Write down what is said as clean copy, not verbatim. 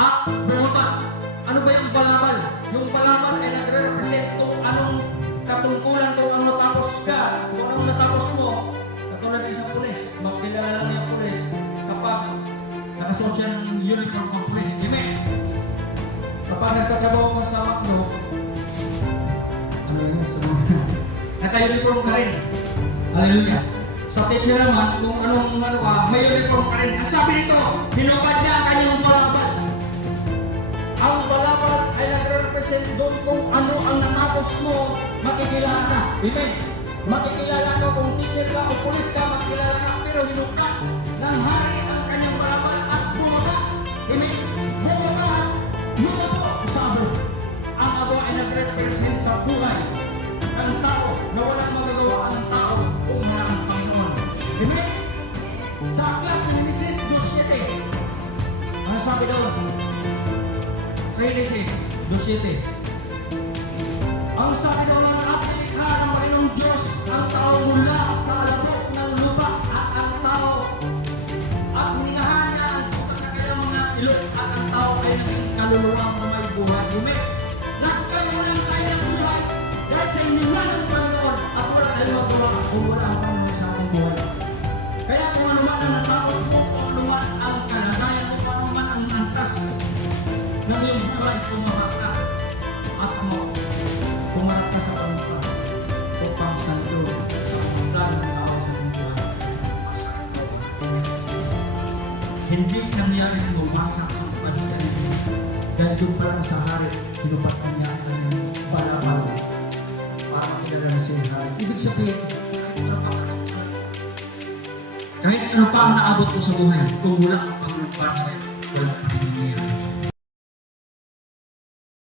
Bunga. Ano ba yung balamal? Yung balamal ay nagre-represent kung anong katungkulan, kung anong natapos ka, kung anong natapos mo. Katulad ng isang pulis, makilala lang yung pulis kapag nakasuot siya ng uniform ng pulis. Amen. Kapag nagtatrabaho ka sa McDo, naka-uniform ka rin. Hallelujah. Sa teacher naman, kung anong may uniform ka rin. Ang sabi nito, hinubad niya ang kanyang balabal. Ang balabal ay nagre-represent doon kung ano ang natapos mo, makikilala ka. Amen. Makikilala ka kung teacher ka o pulis ka, makikilala ka, pero hinubad ng hari ang kanyang balabal at bumaba. Amen. Bumaba sa abo. Ang abo ay nagre-represent sa buhay ng tao na walang magagawa ang tao kung wala ang Panginoon. Amen? Sa aklat ng Genesis 2:7, ano sabi daw? Sa Genesis 2:7, ang sabi daw ng ating likha ng mayroong Diyos ang tao mula sa alabok ng lupa at ang tao at hiningahan niya ang buka sa kanyang mga ilok at ang tao ay naging kaluluwang na may buhay. Amen? Nagkaroon tayo ng buhay dahil sa inulan ng Panginoon at wala tayo magawa kung wala ang Panginoon sa ating buhay. Kaya kung ano man ang natapos mo, kung ano man ang kalagayan mo, kung ano man ang antas ng iyong buhay, pumamak ka at pumarap ka sa Panginoon upang sa ito ang plano ng tao sa ating buhay. Hindi nangyari na bumasak ang pansalita dahil doon pa lang sa hari, hinupat niya ang balabal para kilala na si hari. Ibig sabihin, kahit ano pa ang naabot mo sa buhay, kung wala ang Panginoon para sa iyo,